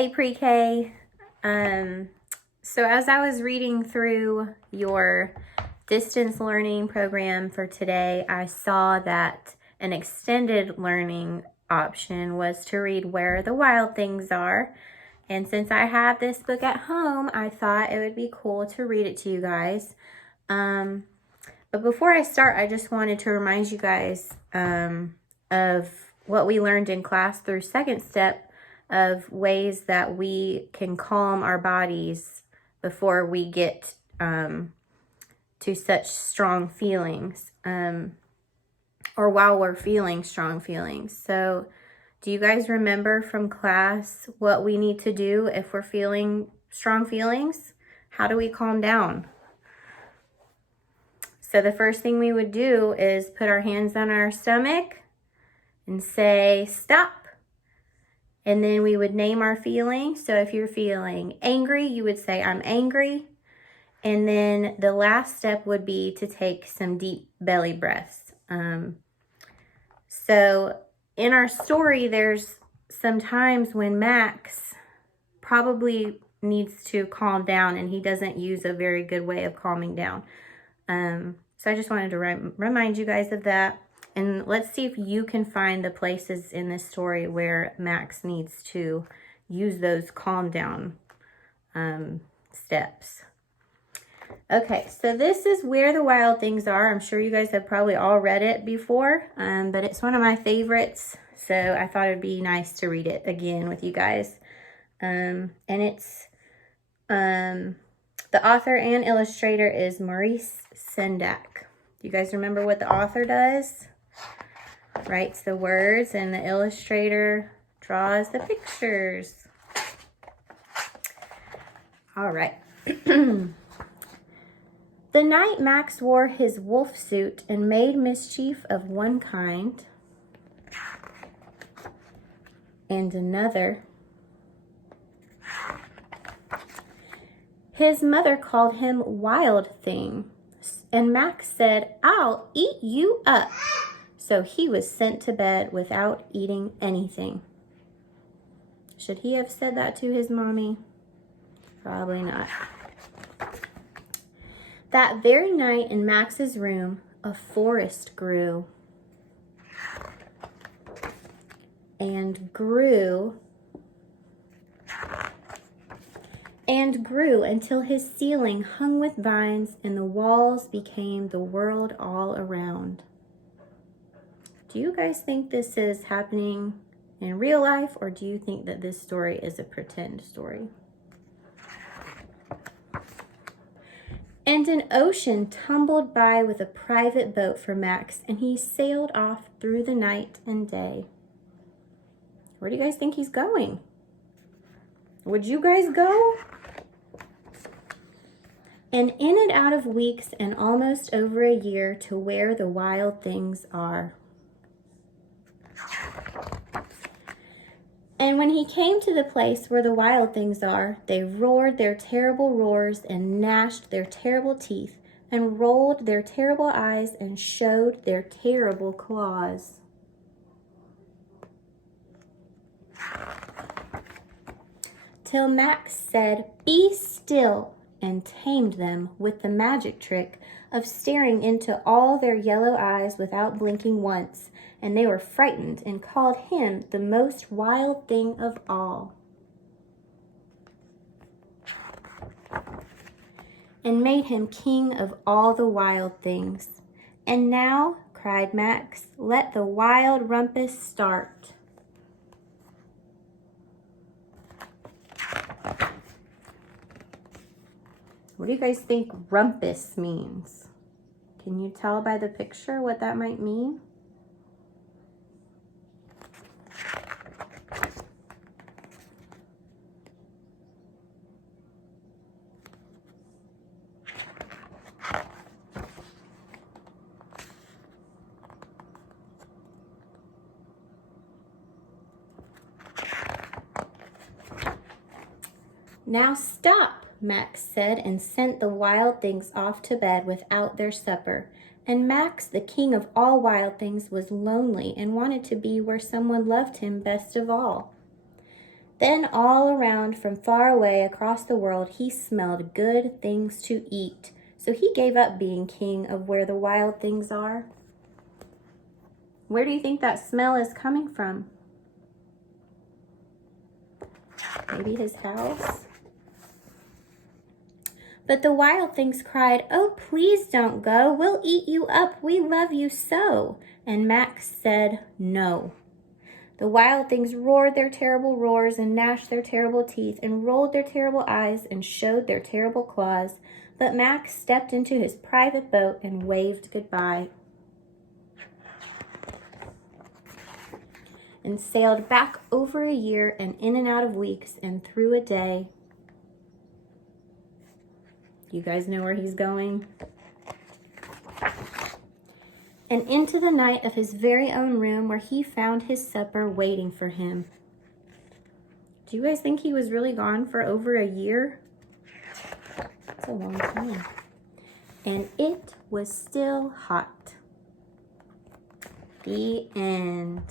Hey Pre-K. So as I was reading through your distance learning program for today, I saw that an extended learning option was to read Where the Wild Things Are. And since I have this book at home, I thought it would be cool to read it to you guys. But before I start, I just wanted to remind you guys of what we learned in class through second step of ways that we can calm our bodies before we get to such strong feelings, or while we're feeling strong feelings. So do you guys remember from class what we need to do if we're feeling strong feelings? How do we calm down? So the first thing we would do is put our hands on our stomach and say, stop. And then we would name our feelings. So if you're feeling angry, you would say, I'm angry. And then the last step would be to take some deep belly breaths. So in our story, there's some times when Max probably needs to calm down and he doesn't use a very good way of calming down. So I just wanted to remind you guys of that. And let's see if you can find the places in this story where Max needs to use those calm down steps. Okay, so this is Where the Wild Things Are. I'm sure you guys have probably all read it before, but it's one of my favorites. So I thought it'd be nice to read it again with you guys. And it's, the author and illustrator is Maurice Sendak. Do you guys remember what the author does? Writes the words and the illustrator draws the pictures. All right. The night Max wore his wolf suit and made mischief of one kind and another, his mother called him Wild Thing, and Max said, I'll eat you up. So he was sent to bed without eating anything. Should he have said that to his mommy? Probably not. That very night in Max's room, a forest grew and grew and grew until his ceiling hung with vines and the walls became the world all around. Do you guys think this is happening in real life, or do you think that this story is a pretend story? And an ocean tumbled by with a private boat for Max, and he sailed off through the night and day. Where do you guys think he's going? Would you guys go? And in and out of weeks and almost over a year to where the wild things are. And when he came to the place where the wild things are, they roared their terrible roars and gnashed their terrible teeth and rolled their terrible eyes and showed their terrible claws. Till Max said, be still, and tamed them with the magic trick of staring into all their yellow eyes without blinking once, and they were frightened and called him the most wild thing of all. And made him king of all the wild things. And now, cried Max, let the wild rumpus start. What do you guys think rumpus means? Can you tell by the picture what that might mean? Now stop, Max said, and sent the wild things off to bed without their supper. And Max, the king of all wild things, was lonely and wanted to be where someone loved him best of all. Then all around, from far away across the world, he smelled good things to eat. So he gave up being king of where the wild things are. Where do you think that smell is coming from? Maybe his house? But the wild things cried, "Oh, please don't go. We'll eat you up. We love you so." And Max said no. The wild things roared their terrible roars and gnashed their terrible teeth and rolled their terrible eyes and showed their terrible claws. But Max stepped into his private boat and waved goodbye and sailed back over a year and in and out of weeks and through a day. You guys know where he's going? And into the night of his very own room where he found his supper waiting for him. Do you guys think he was really gone for over a year? That's a long time. And it was still hot. The end.